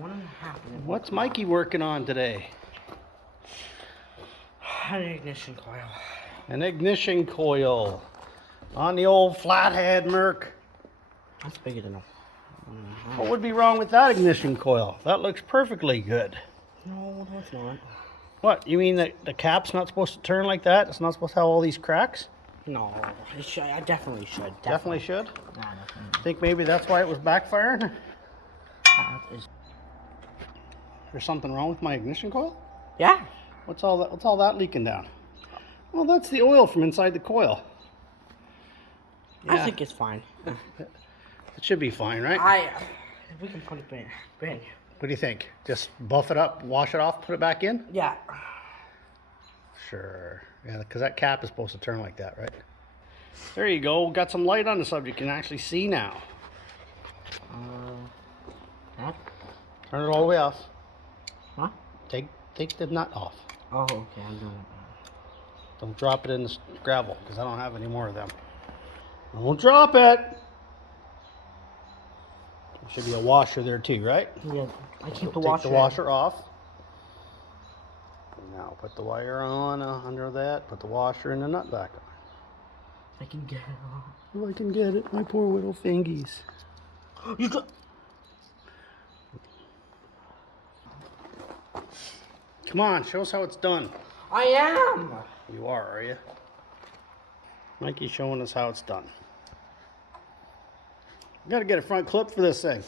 1.5. What's Mikey working on today? An ignition coil. An ignition coil on the old Flathead Merc. That's bigger than a 1.5. What would be wrong with that ignition coil? That looks perfectly good. No, it's not. What, you mean that the cap's not supposed to turn like that? It's not supposed to have all these cracks? No, it should. I definitely should. Definitely should? No, definitely. Think maybe that's why it was backfiring? Is... There's something wrong with my ignition coil? Yeah. What's all that leaking down? Well, that's the oil from inside the coil. Yeah. I think it's fine. It should be fine, right? We can put it back. What do you think? Just buff it up, wash it off, put it back in? Yeah. Sure. Yeah, because that cap is supposed to turn like that, right? There you go. Got some light on the subject. You can actually see now. Huh? Turn it all the way off. Huh? Take the nut off. Oh, okay. I'm doing it. Don't drop it in the gravel, because I don't have any more of them. Don't drop it. There should be a washer there too, right? Yeah. I keep So the washer. take the washer off. Now put the wire on under that. Put the washer and the nut back on. I can get it off. Oh, I can get it. My poor little fingies. You got... Come on, show us how it's done. I am. You are you? Mikey's showing us how it's done. We gotta get a front clip for this thing.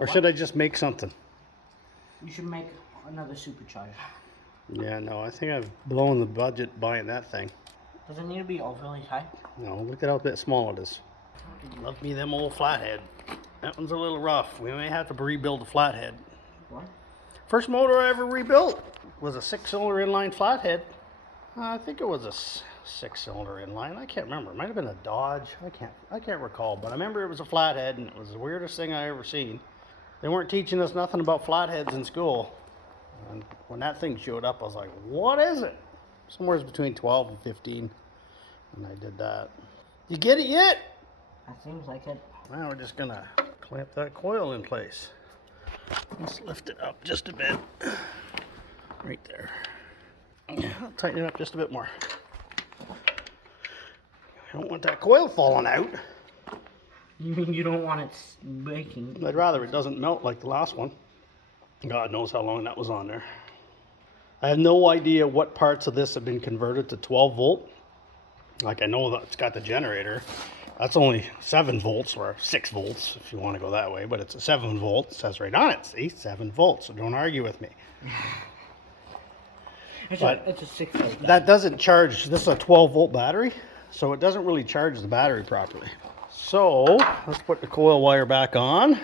Or should I just make something? You should make another supercharger. Yeah, no, I think I've blown the budget buying that thing. Does it need to be overly tight? No, look at how bit small it is. Love me them old Flathead. That one's a little rough. We may have to rebuild the Flathead. What? First motor I ever rebuilt was a 6-cylinder inline Flathead. I think it was a 6-cylinder inline. I can't remember. It might have been a Dodge. I can't recall. But I remember it was a Flathead, and it was the weirdest thing I ever seen. They weren't teaching us nothing about Flatheads in school. And when that thing showed up, I was like, what is it? Somewhere between 12 and 15 when I did that. You get it yet? That seems like it. Now we're just going to clamp that coil in place. Let's lift it up just a bit. Right there. Yeah, I'll tighten it up just a bit more. I don't want that coil falling out. You mean you don't want it breaking? I'd rather it doesn't melt like the last one. God knows how long that was on there. I have no idea what parts of this have been converted to 12 volt. Like I know that it's got the generator. That's only 7 volts or 6 volts if you want to go that way, but it's a 7 volt. It says right on it, see, 7 volts. So don't argue with me. It's a 6 volt. That doesn't charge. This is a 12 volt battery, so it doesn't really charge the battery properly. So let's put the coil wire back on.